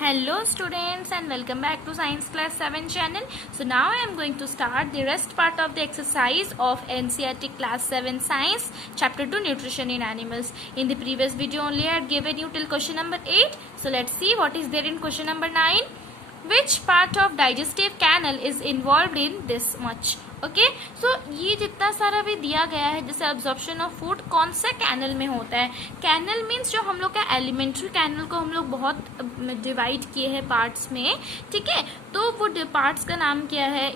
Hello students and welcome back to Science Class 7 channel. So now I am going to start the rest part of the exercise of NCERT Class 7 Science Chapter 2 Nutrition in Animals. In the previous video only I had given you till question number 8. So let's see what is there in question number 9. Which part of digestive canal is involved in this much? Okay so ये जितना सारा भी दिया गया है जैसे absorption of food कौन सा कैनल में होता है. कैनल मीन्स जो हम लोग का एलिमेंट्री कैनल को हम लोग बहुत डिवाइड किए हैं पार्ट्स में. ठीक है, तो वो पार्ट्स का नाम क्या है?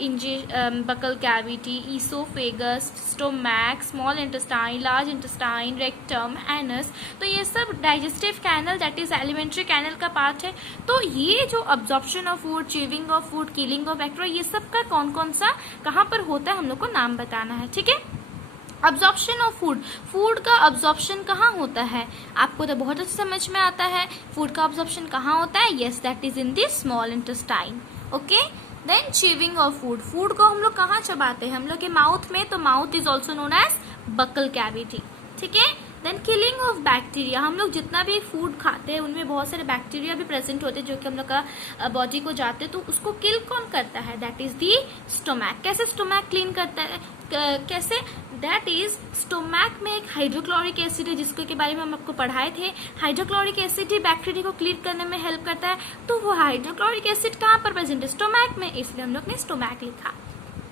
Buccal cavity, oesophagus, stomach, small intestine, large intestine, rectum, anus. तो ये सब digestive canal that is alimentary canal का पार्ट है. तो ये जो absorption of food, chewing of food, killing of bacteria, ये सब का कौन कौन सा कहाँ पर होता है हम लोग को नाम बताना है. ठीक है, अब्जॉर्प्शन ऑफ फूड, फूड का अब्जॉर्प्शन कहाँ होता है? आपको तो बहुत अच्छे समझ में आता है. फूड का अब्जॉर्प्शन कहाँ होता है? Yes, that is in the small intestine. Okay, then chewing of food, food को हम लोग कहाँ चबाते हैं? हम लोग के माउथ में. तो mouth is also known as buccal cavity. ठीक है, देन किलिंग ऑफ बैक्टीरिया, हम लोग जितना भी फूड खाते हैं उनमें बहुत सारे बैक्टीरिया भी प्रेजेंट होते हैं जो कि हम लोग का बॉडी को जाते हैं. तो उसको किल कौन करता है? That is the stomach. कैसे स्टोमैक क्लीन करता है? कैसे? दैट इज स्टोमैक में एक हाइड्रोक्लोरिक एसिड है जिसके के बारे में हम आपको पढ़ाए थे. हाइड्रोक्लोरिक एसिड ही बैक्टीरिया को क्लीन करने में हेल्प करता है. तो वो हाइड्रोक्लोरिक एसिड कहाँ पर प्रेजेंट है? स्टोमैक में, इसलिए हम लोग ने स्टोमैक लिखा.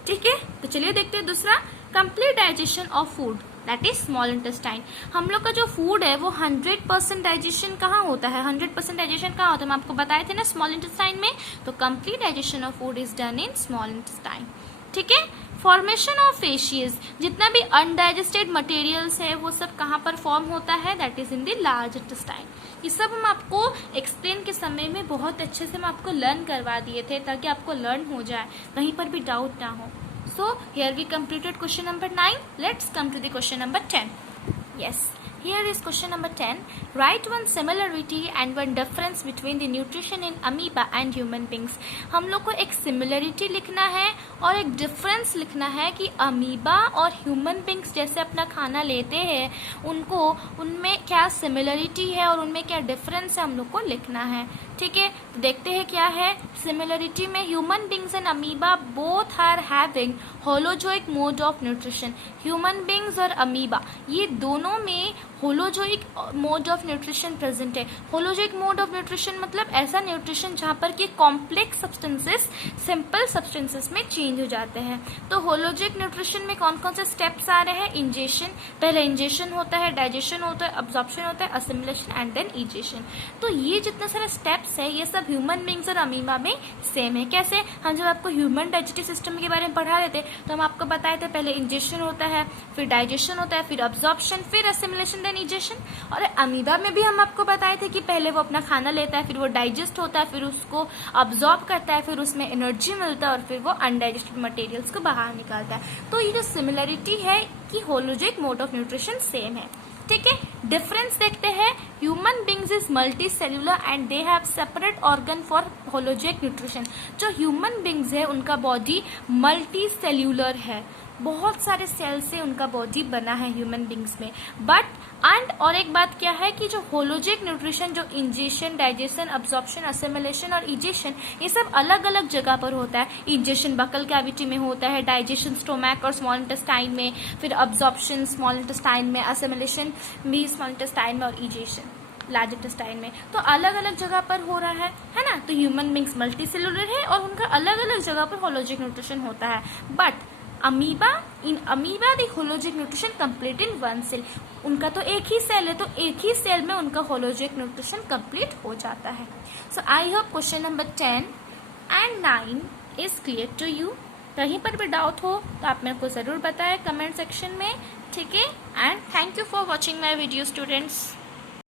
ठीक है, तो चलिए देखते हैं दूसरा. Complete digestion of food that is small intestine. हम लोग का जो फूड है वो 100% डाइजेशन कहाँ होता है? 100% डाइजेशन कहाँ होता है? हम आपको बताए थे ना स्मॉल इंटेस्टाइन में. तो complete digestion of food is done in small intestine. ठीक है, फॉर्मेशन ऑफ फेशियस, जितना भी अनडाइजेस्टेड मटेरियल्स है वो सब कहाँ पर फॉर्म होता है? That is in the large intestine. ये सब हम आपको एक्सप्लेन के समय में बहुत अच्छे से हम आपको लर्न करवा दिए थे ताकि आपको लर्न हो जाए, कहीं पर भी डाउट ना हो. So here we completed question number 9. Let's come to the question number 10. Yes, here is question number 10. Write one similarity and one difference between the nutrition in amoeba and human beings. हम लोग को एक similarity लिखना है और एक difference लिखना है कि अमीबा और human beings जैसे अपना खाना लेते हैं उनको उनमें क्या similarity है और उनमें क्या difference है हम लोग को लिखना है. ठीक है, तो देखते हैं क्या है. सिमिलरिटी में human beings and amoeba both are having holozoic mode of nutrition. Human beings और अमीबा ये दोनों में holozoic mode of nutrition present है. होलोजोइक मोड ऑफ न्यूट्रिशन मतलब ऐसा न्यूट्रिशन जहाँ पर कि कॉम्प्लेक्स सब्सटेंसेस सिंपल सब्सटेंसेस में चेंज हो जाते हैं. तो होलोजोइक न्यूट्रिशन में कौन कौन से स्टेप्स आ रहे हैं? इंजेशन, पहले इंजेशन होता है, डाइजेशन होता है, अब्जॉर्प्शन होता है, असिमिलेशन एंड देन इजेशन. तो ये जितने सारे स्टेप्स है ये सब ह्यूमन बींग्स और अमीबा में सेम है. कैसे? हम जब आपको ह्यूमन डाइजेस्टिव सिस्टम के बारे में पढ़ा रहे थे तो हम आपको बताए थे पहले इंजेशन होता है, फिर डाइजेशन होता है, फिर अब्जॉर्प्शन, फिर असिमिलेशन, देन इजेशन. और अमीबा में भी हम आपको बताए थे कि पहले वो अपना खाना लेता है, फिर वो डाइजेस्ट होता है, फिर उसको अब्जॉर्ब करता है, फिर उसमें एनर्जी मिलता है और फिर वो अनडाइजेस्टेड मटेरियल्स को बाहर निकालता है. तो ये जो सिमिलरिटी है कि holozoic mode of nutrition same है. ठीक है, डिफरेंस देखते हैं. Human beings is multi cellular and they have separate organ for holozoic nutrition. जो ह्यूमन बींग्स है उनका बॉडी मल्टी सेल्यूलर है, बहुत सारे सेल से उनका बॉडी बना है ह्यूमन बींग्स में. बट एंड और एक बात क्या है कि जो होलोजिक न्यूट्रिशन, जो इंजेशन, डाइजेशन, अब्जॉर्प्शन, असिमिलेशन और इजेशन, ये सब अलग अलग जगह पर होता है. इंजेशन बकल कैविटी में होता है, डाइजेशन स्टोमैक और स्मॉल इंटेस्टाइन में, फिर अब्जॉर्प्शन स्मॉल इंटेस्टाइन में, असिमिलेशन भी स्मॉल इंटेस्टाइन में और इजेशन लार्ज इंटेस्टाइन में. तो अलग अलग जगह पर हो रहा है ना. तो ह्यूमन बींग्स मल्टी सेलुलर है और उनका अलग अलग जगह पर होलोजिक न्यूट्रिशन होता है. But amoeba, in amoeba the holozoic nutrition complete in one cell. उनका तो एक ही सेल है तो एक ही सेल में उनका होलोजिक न्यूट्रिशन कंप्लीट हो जाता है. So I hope question number 10 and 9 is clear to you. कहीं पर भी डाउट हो तो आप मेरे को जरूर बताएं कमेंट सेक्शन में. ठीक है, and thank you for watching my video students.